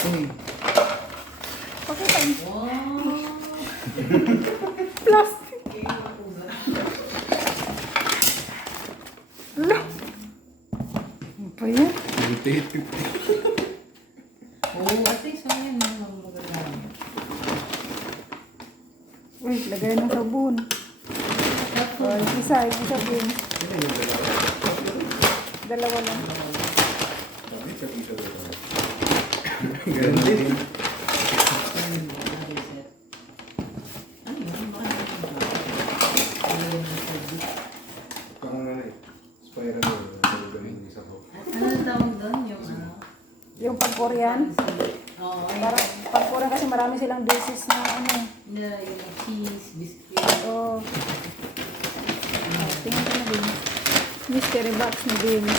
Uy. Pakita mo. Wow. Plastic. Ala. Ano pa yan? Irritated. Oo, at least ano yan, mga magagamit. Uy, lagay ng sabon. O, yung isa din. Ano yung dalawa? Dalawa lang. Bakit sa isa dalawa? Ganun din. Parang ano eh. Spiral mo. Ganun yung isa ko. Ano ang tawag doon? Yung ano? Yung pang-Korean. Oo, Parang pang-Korean kasi marami silang dishes na ano. yung cheese, biscuit. So, tingnan ko na din. Mystery box na din.